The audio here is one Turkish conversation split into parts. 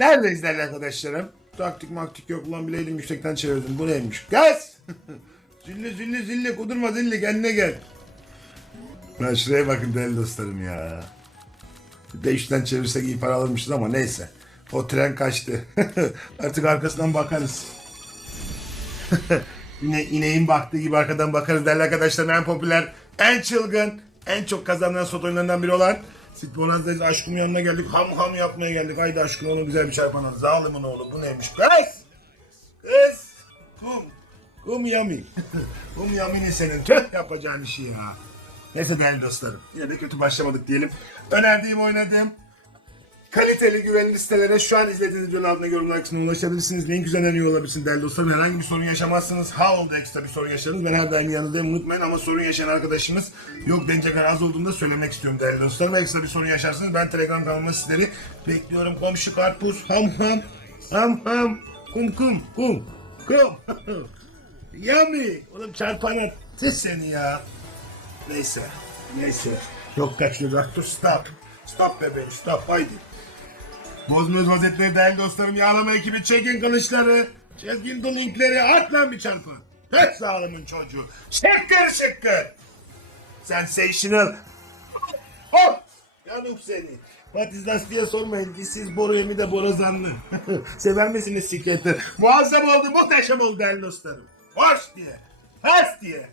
Neredeyiz değerli arkadaşlarım? Taktik maktik yok ulan bileydim yüksekten çevirdim. Bu neymiş? Gaz! zilli zilli zilli kudurma zilli kendine gel. Lan şuraya bakın değerli dostlarım ya. Bir de üçten çevirsek iyi para alırmışız ama neyse. O tren kaçtı. Artık arkasından bakarız. Yine ineğin baktığı gibi arkadan bakarız değerli arkadaşlarım. En popüler, en çılgın, en çok kazanan slot oyunlarından biri olan Sitbonaz'dayız. Aşkım yanına geldik. Ham ham yapmaya geldik. Haydi aşkım onu güzel bir çarpan al. Zalimin oğlu bu neymiş? Kız! Kız! Kum. Kum yami. Kum yami ne senin? Tüh yapacağın işi ya. Neyse değerli dostlarım. Yine de kötü başlamadık diyelim. Önerdiğim oynadığım kaliteli güvenli sitelere şu an izlediğiniz videonun altına yorumlar kısmına ulaşabilirsiniz. Link üzerinden üye olabilirsiniz değerli dostlarım. Herhangi bir sorun yaşamazsınız. Howl'da ekstra bir sorun yaşarız. Ben her daim yanındayım unutmayın ama sorun yaşayan arkadaşımız yok denecek az olduğunu da söylemek istiyorum değerli dostlarım. Ekstra bir sorun yaşarsınız. Ben Telegram kanalıma sizleri bekliyorum. Komşu karpuz ham ham ham ham kum kum kum kum. Yummy. Oğlum çarpana tüh seni ya. Neyse. Neyse. Yok kaçıyor. Stop. Stop bebeğim stop haydi. Bozmuyoruz vaziyetleri değerli dostlarım. Yağlama ekibi çekin kılıçları. Çekin linkleri. At lan bir çarpı. Hep sağlamın çocuğu. Şıkkır şıkkır. Sensational. Hop. Yanıp seni. That diye sormayın. This is boru yemi de borazanlı. Sever misiniz sikletler? Muazzam oldu, muhteşem oldu değerli dostlarım. Hoş diye. Hers diye.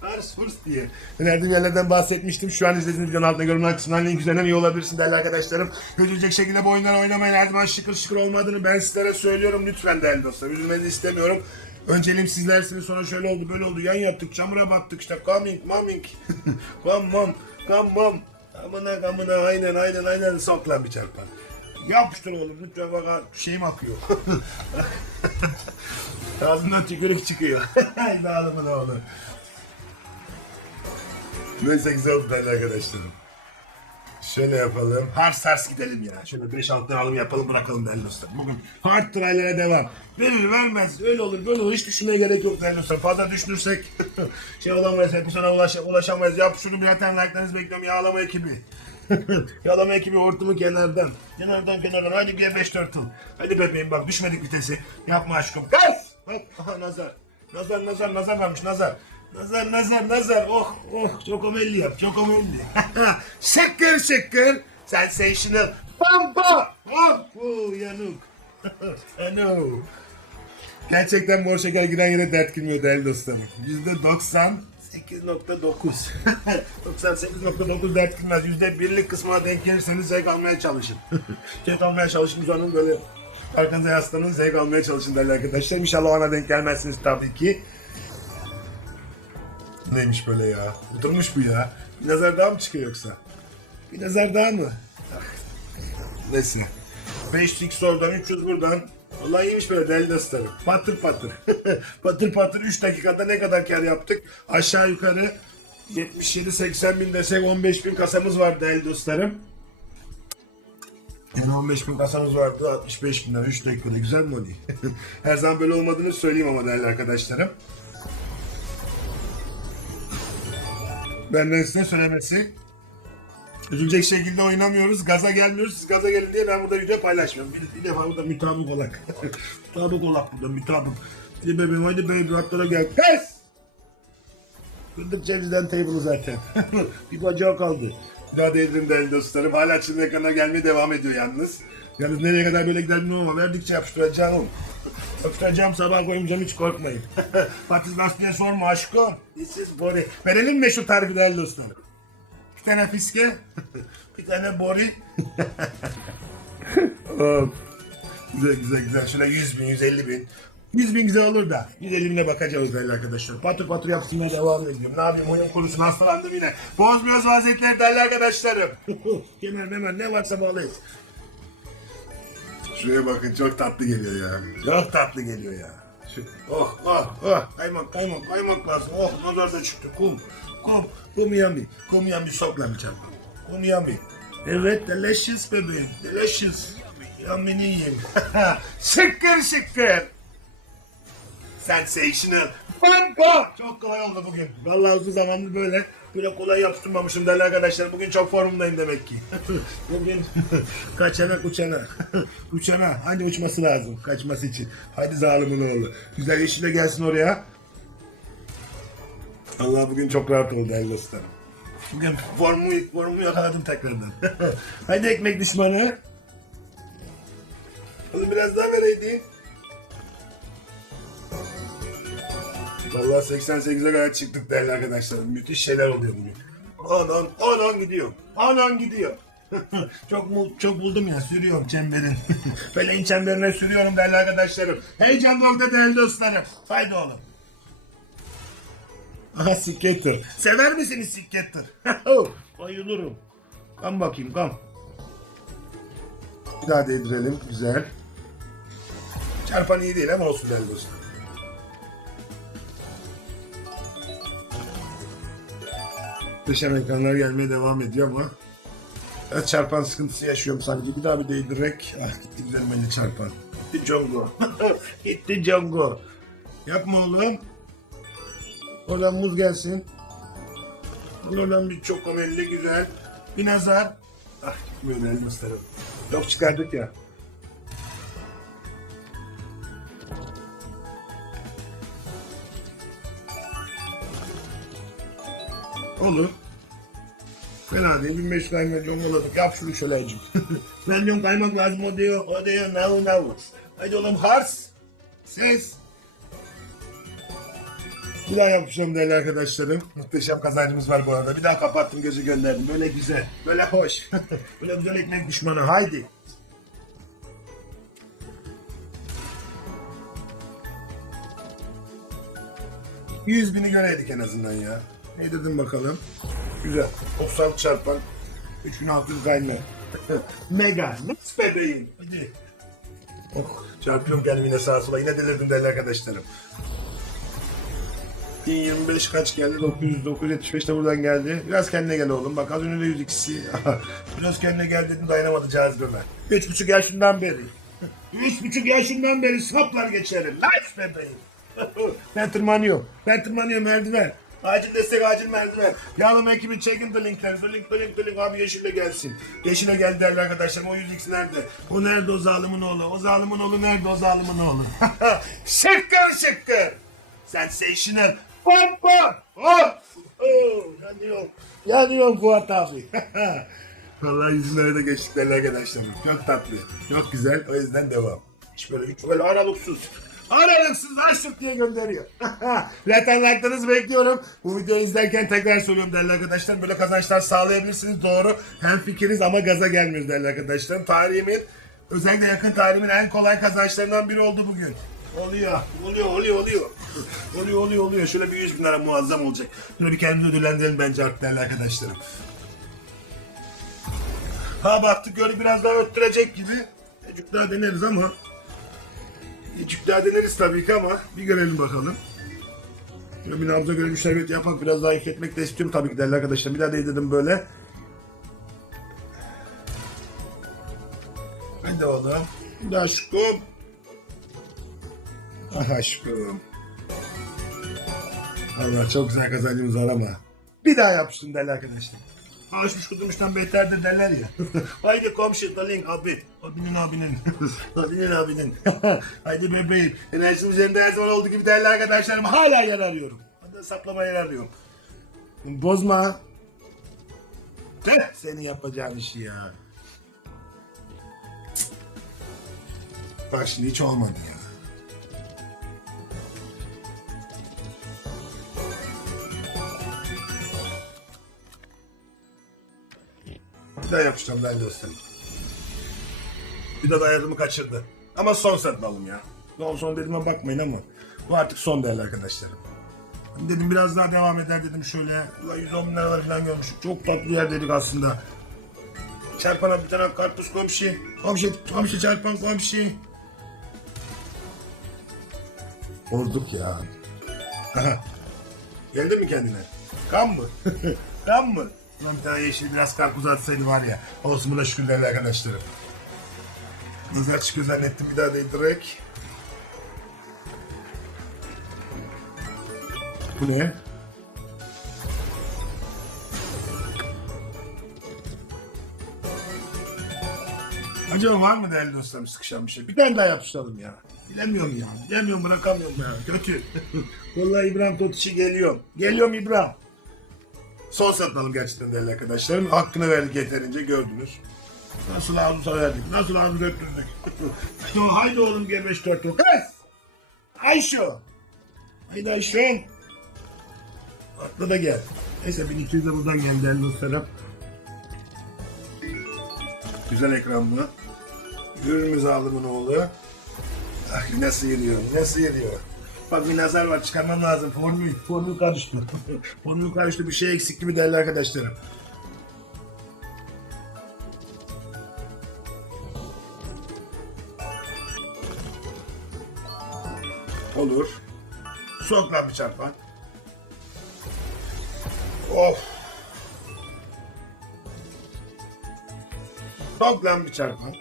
Hers hurs diye. Önerdiğim yerlerden bahsetmiştim. Şu an izlediğiniz videonun altına yorumlar kısmından link üzerinden iyi olabilirsin değerli arkadaşlarım. Üzülecek şekilde bu oyunları oynamayın. Her zaman şıkır şıkır olmadığını ben sizlere söylüyorum. Lütfen değerli dostlar. Üzülmenizi istemiyorum. Önceliğim sizlersiniz sonra şöyle oldu böyle oldu. Yan yaptık çamura battık işte. Coming coming. come mom. Come mom. Amına amına aynen aynen aynen sok lan bir çarpan. Yapıştır oğlum lütfen bak ha, şeyim akıyor. Ağzından tükürük çıkıyor. Dağılımın oğlu. Neyse güzel oldu değerli arkadaşlarım. Şöyle yapalım. Hard stars gidelim ya. Şöyle 5-6 tane alım yapalım bırakalım değerli dostlar. Bugün hard try'lere devam. Verir vermez öyle olur böyle olur. Hiç düşünmeye gerek yok değerli dostlar. Fazla düşünürsek şey olamayız. Hep sana ulaş ulaşamayız. Yap şunu tane like'larınızı bekliyorum. Yağlama ekibi. Yağlama ekibi hortumu kenardan. Kenardan kenardan. Hadi bir 5 turtle. Hadi bebeğim bak düşmedik vitesi. Yapma aşkım. Gaz! Bak aha nazar. Nazar nazar nazar varmış nazar. Nazar nazar nazar. Oh oh çok omelli yap çok omelli. şıkkır şıkkır. Sensational. Pampa. Oh oh yanık. Yanık. Gerçekten mor şeker giren yere dert girmiyor değerli dostlarım. Yüzde 98.9 98.9 dert girmez. Yüzde birlik kısmına denk gelirseniz zevk almaya çalışın. zevk almaya çalışın. Uzanın böyle arkanıza yaslanın zevk almaya çalışın değerli arkadaşlar. İnşallah ona denk gelmezsiniz tabii ki. Neymiş böyle ya? Oturmuş bu ya. Bir nazar daha mı çıkıyor yoksa? Bir nazar daha mı? Neyse. 5 oradan 300 buradan. Vallahi iyiymiş böyle değerli dostlarım. Patır patır. patır patır 3 dakikada ne kadar kar yaptık? Aşağı yukarı 77-80 bin desek 15 bin kasamız var değerli dostlarım. Yani 15 bin kasamız vardı 65 bin lira 3 dakikada güzel mi oluyor? Her zaman böyle olmadığını söyleyeyim ama değerli arkadaşlarım. Benden size söylemesi. Üzülecek şekilde oynamıyoruz. Gaza gelmiyoruz. Siz gaza gelin diye ben burada video paylaşmıyorum. Bir, bir defa burada mütabık olak. mütabık olak burada mütabık. Hadi bebeğim hadi bebeğim raptora gel. Kes! Kırdık cevizden table'ı zaten. bir bacağı kaldı. Daha değdirim değerli dostlarım. Hala çizim ekrana gelmeye devam ediyor yalnız. Yalnız nereye kadar böyle gider bilmiyorum ama verdikçe yapıştıracağım. Yapıştıracağım sabah koymayacağım hiç korkmayın. Patiz lastiğe sorma. This is body. Verelim mi şu tarifi değerli dostlarım? Bir tane fiske, bir tane bori. Hop. güzel güzel güzel. Şöyle 100 bin, 150 bin. 100 bin güzel olur da. 150 bine bakacağız değerli arkadaşlar. Patır patır yapsınlar devam ediyorum. Ne yapayım oyun kurusun hastalandım yine. Bozmuyoruz vaziyetleri değerli arkadaşlarım. Kemer memer ne varsa bağlayız. Şuraya bakın çok tatlı geliyor ya. Çok tatlı geliyor ya. Şu, oh oh oh kaymak kaymak kaymak lazım. Oh nazar da çıktı kum. Kum. Kum yummy. Kum yummy soklamayacağım. Kum yummy. Evet delicious bebeğim. Delicious. Yummy'ni yiyeyim. şıkkır şıkkır. Sensational. Pampa. Çok kolay oldu bugün. Vallahi uzun zamandır böyle Böyle kolay yaptırmamışım değerli arkadaşlar. Bugün çok formumdayım demek ki. Bugün kaçana uçana. uçana. Hani uçması lazım kaçması için. Hadi zalimin oğlu. Güzel yeşile gelsin oraya. Allah bugün çok rahat oldu değerli dostlarım. Bugün formu, formu yakaladım tekrardan. Hadi ekmek düşmanı. Oğlum biraz daha vereydin. Vallahi 88'e kadar çıktık değerli arkadaşlarım. Müthiş şeyler oluyor bugün. Anan, anan gidiyor. Anan gidiyor. çok çok buldum ya sürüyorum çemberin. Feleğin çemberine sürüyorum değerli arkadaşlarım. Heyecan nokta değerli dostlarım. Haydi oğlum. Aha Skater. Sever misiniz Skater? Bayılırım. Kam bakayım kam. Bir daha değdirelim. Güzel. Çarpan iyi değil ama olsun değerli dostlar. Muhteşem ekranlar gelmeye devam ediyor ama biraz çarpan sıkıntısı yaşıyorum sanki. Bir daha bir değdirerek. Ah gitti güzel bence çarpan. Gitti Congo. gitti Congo. Yapma oğlum. Oradan muz gelsin. Oradan bir çokomelli güzel. Bir nazar. Ah gitmiyor elmaslarım. Yok çıkardık ya. Olur. Fena değil. 1500 kaymak yolladık. Yap şunu şöyleycim. ben diyorum kaymak lazım o diyor. O diyor nav nav. Hadi oğlum hars. Ses. Daha yapacağım değerli arkadaşlarım. Muhteşem kazancımız var bu arada. Bir daha kapattım gözü gönderdim. Böyle güzel. Böyle hoş. böyle güzel ekmek düşmanı. Haydi. Yüz bini göreydik en azından ya. Ne dedim bakalım. Güzel. 90 çarpan 3600 kayma. Mega. Nasıl bebeğim? Hadi. Oh, çarpıyorum kendimi yine sağa sola. Yine delirdim değerli arkadaşlarım. 1025 kaç geldi? 900, 975 de buradan geldi. Biraz kendine gel oğlum. Bak az önce de 102'si. Biraz kendine gel dedim dayanamadı cazibeme. 3,5 yaşından beri. 3,5 yaşından beri saplar geçerim. Nice bebeğim. ben tırmanıyorum. Ben tırmanıyorum merdiven. Acil destek, acil merdiven. Yağlama ekibi çekin de linkler. The link, the link, the link. Abi yeşille gelsin. Yeşile geldi değerli arkadaşlarım. O 100x nerede? O nerede o zalimin oğlu? O zalimin oğlu nerede o zalimin oğlu? şıkkır şıkkır. Sensational. Pompa. Oh. Oh. Yanıyorum. Yanıyorum Fuat abi. Vallahi yüzümlere de geçtik değerli arkadaşlarım. Çok tatlı. Çok güzel. O yüzden devam. Hiç böyle, hiç böyle aralıksız. Aralıksız açtık diye gönderiyor. Zaten like'larınızı bekliyorum. Bu videoyu izlerken tekrar söylüyorum değerli arkadaşlar. Böyle kazançlar sağlayabilirsiniz doğru. Hem fikiriz ama gaza gelmiyoruz değerli arkadaşlar. Tarihimin özellikle yakın tarihimin en kolay kazançlarından biri oldu bugün. Oluyor, oluyor, oluyor, oluyor. oluyor, oluyor, oluyor. Şöyle bir 100 bin lira muazzam olacak. Şöyle bir kendimizi ödüllendirelim bence artık değerli arkadaşlarım. Ha baktık öyle biraz daha öttürecek gibi. Ecuk daha deneriz ama. Ecuk daha deneriz tabii ki ama bir görelim bakalım. Şöyle bir nabza göre bir şerbet yapak biraz daha yükletmek de istiyorum tabii ki değerli arkadaşlar. Bir daha dedim böyle. Hadi oğlum. Hadi aşkım. Ah aşkım. Allah çok güzel kazancımız var ama. Bir daha yapıştım değerli arkadaşlar. Açmış kudurmuştan beterdir derler ya. Haydi komşu dalin abi. Abinin abinin. abinin abinin. Haydi bebeğim. Enerjim üzerinde her zaman olduğu gibi değerli arkadaşlarım hala yer arıyorum. Hadi saplama yer arıyorum. Bozma. Teh, senin yapacağın işi ya. Bak şimdi hiç olmadı ya. Yapacağım ben dostlarım. Bir de ayarımı kaçırdı. Ama son satın alım ya. Son son dediğime bakmayın ama bu artık son değerli arkadaşlarım. Dedim biraz daha devam eder dedim şöyle. Ulan 110 bin liralar falan görmüştük. Çok tatlı yer dedik aslında. Çarpana bir tane karpuz komşu. Komşu, komşu çarpan komşu. Vurduk ya. Geldin mi kendine? Kan mı? kan mı? Ulan bir tane yeşil biraz karpuz atsaydı var ya. Olsun buna şükür değerli arkadaşlarım. Nazar çıkıyor zannettim bir daha değil direkt. Bu ne? Acaba var mı değerli dostlarım sıkışan bir şey? Bir tane daha yapıştıralım ya. Bilemiyorum ya. Bilemiyorum bırakamıyorum ya. Kötü. Vallahi İbrahim Totiş'i geliyor. Geliyorum İbrahim. Son satalım gerçekten değerli arkadaşlarım. Hakkını verdik yeterince gördünüz. Nasıl ağzımıza verdik? Nasıl ağzımıza öttürdük? Haydi oğlum gelmiş dört yok. Kız! Ayşe! Haydi Ayşe! Atla da gel. Neyse 1200 de buradan geldi değerli dostlarım. Güzel ekran bu. Yürümüz alımın oğlu. Ah, nasıl yürüyor, nasıl yürüyor. Bak bir nazar var çıkarmam lazım. Formül, formül karıştı. formül karıştı bir şey eksik gibi değerli arkadaşlarım. Olur. Sok lan bir çarpan. Of. Sok lan bir çarpan.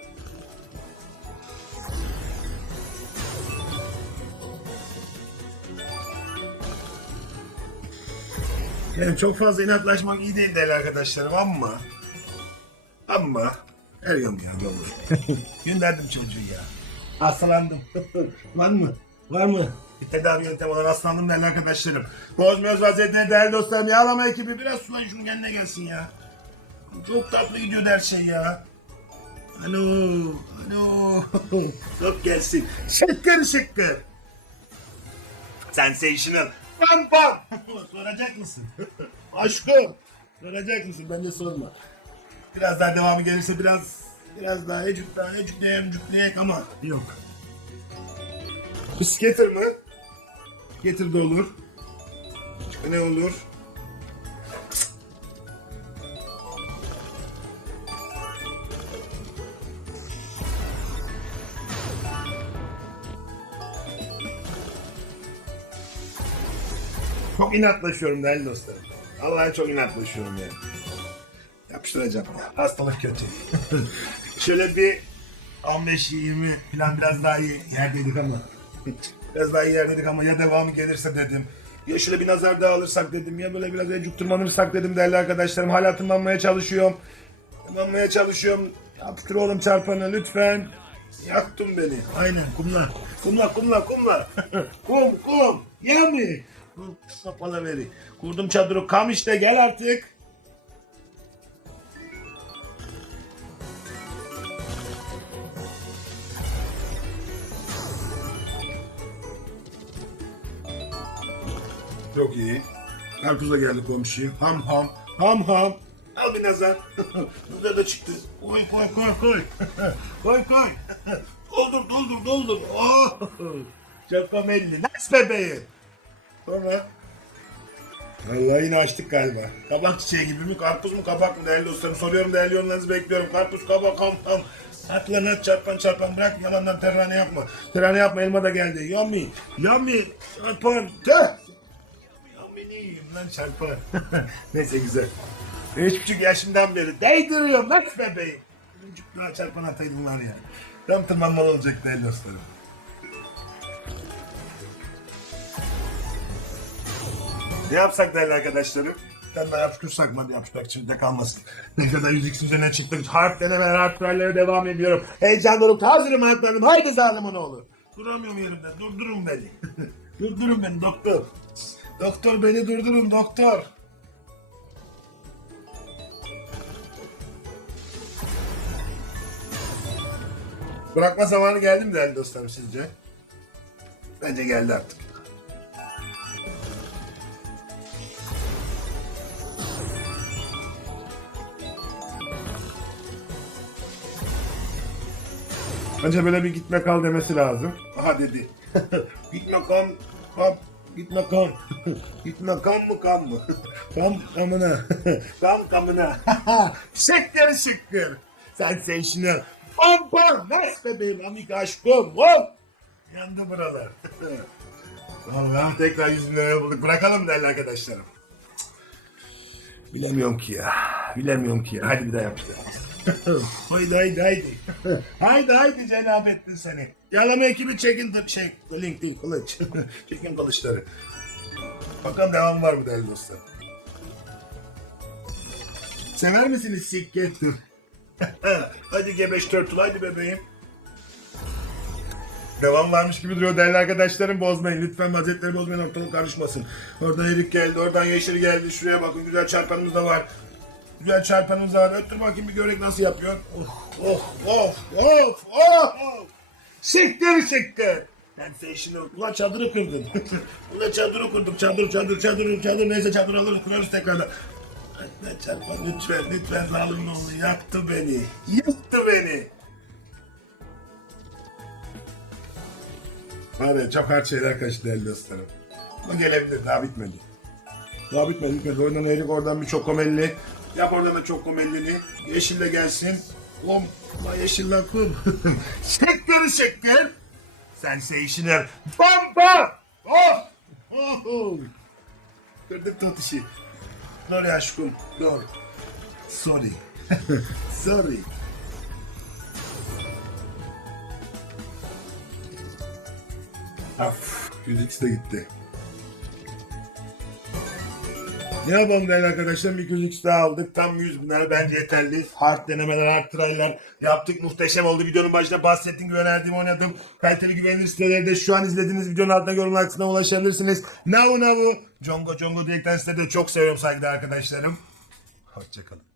Yani çok fazla inatlaşmak iyi değil değerli arkadaşlarım ama ama her yıl ya olur. Gönderdim çocuğu ya. Hastalandım. Var mı? Var mı? Bir tedavi yöntemi olan hastalandım değerli arkadaşlarım. Bozmuyoruz vaziyetine değerli dostlarım. Yağlama ekibi biraz sulayın şunun kendine gelsin ya. Çok tatlı gidiyor her şey ya. Alo, alo. Çok gelsin. Şıkkır şıkkır. Sensational. Pam pam. Soracak mısın? Aşkım. Soracak mısın? Bence sorma. Biraz daha devamı gelirse biraz biraz daha ecük daha ecükleyek ecükleyek ama yok. Bisikletir mi? Getir de olur. Ne olur? Çok inatlaşıyorum değerli dostlarım. Vallahi çok inatlaşıyorum yani. Yapıştıracağım ya. Hastalık kötü. Şöyle bir 15-20 falan biraz daha iyi yerdeydik ama. biraz daha iyi yerdeydik ama ya devamı gelirse dedim. Ya şöyle bir nazar daha alırsak dedim. Ya böyle biraz ecuk tırmanırsak dedim değerli arkadaşlarım. Hala tırmanmaya çalışıyorum. Tırmanmaya çalışıyorum. Yaptır oğlum çarpanı lütfen. Yaktın beni. Aynen kumla. Kumla kumla kumla. kum kum. Yami. Kapalı veri. Kurdum çadırı. Kam işte gel artık. Çok iyi. Karpuza geldi komşu. Ham ham. Ham ham. Al bir nazar. Burada da çıktı. Koy koy koy koy. koy koy. doldur doldur doldur. Oh. Çok komelli. Nasıl bebeğim? Sonra Vallahi yine açtık galiba. Kabak çiçeği gibi mi? Karpuz mu kabak mı değerli dostlarım? Soruyorum değerli yorumlarınızı bekliyorum. Karpuz, kabak, ham ham. At lan at çarpan çarpan bırak yalandan terane yapma. Terane yapma elma da geldi. Yummy, yummy, çarpan. Tüh. Yummy ne yiyeyim lan çarpan. Neyse güzel. Üç buçuk yaşından beri değdiriyorum lan bebeği. Üç daha çarpan ataydım var ya. Tam tırmanmalı olacak değerli dostlarım. Ne yapsak değerli arkadaşlarım? Ben de yapıştırsak mı hadi yapıştırak içinde kalmasın. Kadar yüzük üzerine çıktık. Harf denemeler, harflerle devam ediyorum. Heyecanlanıp hazırım harflerim. Haydi zalimin oğlu. Duramıyorum yerimde. Durdurun beni. durdurun beni doktor. Doktor beni durdurun doktor. Bırakma zamanı geldi mi değerli dostlarım sizce? Bence geldi artık. Önce böyle bir gitme kal demesi lazım. Aha dedi. gitme kam, kam, gitme kam. gitme kam mı kam mı? kam kamına. kam kamına. şıkkır şıkkır. Sensational. Pam pam. Nice bebeğim amik aşkım. Hop. Yandı buralar. Vallahi tekrar 100 liraya bulduk. Bırakalım değerli arkadaşlarım. Bilemiyorum ki ya. Bilemiyorum ki ya. Hadi bir daha yapacağız. haydi haydi haydi. haydi haydi cenabettin seni. Yalama ekibi çekin de şey. Link link kılıç. çekin kılıçları. Bakalım devam var mı değerli dostlar. Sever misiniz sikket? hadi gebeş turtle hadi bebeğim. Devam varmış gibi duruyor değerli arkadaşlarım bozmayın. Lütfen vaziyetleri bozmayın ortalık karışmasın. Oradan erik geldi, oradan yeşil geldi. Şuraya bakın güzel çarpanımız da var. Güzel çarpanımız var. Öttür bakayım bir görek nasıl yapıyor. Of of of of of. Siktir siktir. Ben sen şimdi ulan çadırı kırdın. ulan çadırı kırdım. Çadır çadır çadır çadır neyse çadır alırız kurarız tekrardan. Ne çarpan lütfen lütfen zalim oğlu yaktı beni. Yaktı beni. Ya çok hard şeyler kaçtı değerli dostlarım. Ama gelebilir daha bitmedi. Daha bitmedi. Oradan erik oradan bir çokomelli. Yap oradan da çokomellini. Yeşille gelsin. Oğlum la yeşille kur. şeker şeker. Sensational. Bamba. Oh. Oh. tut işi. Sorry aşkım. Dur. Sorry. Sorry. Of, 100x de gitti. Ne yapalım değerli arkadaşlar? 100x daha aldık. Tam 100 binler bence yeterli. Hard denemeler, hard try'lar yaptık. Muhteşem oldu. Videonun başında bahsettiğim gibi önerdiğim oynadım. Kaliteli güvenilir sitelerde şu an izlediğiniz videonun altına yorumlar kısmına ulaşabilirsiniz. Navu navu. Congo Congo direkten size de çok seviyorum saygıdeğer arkadaşlarım. Hoşçakalın.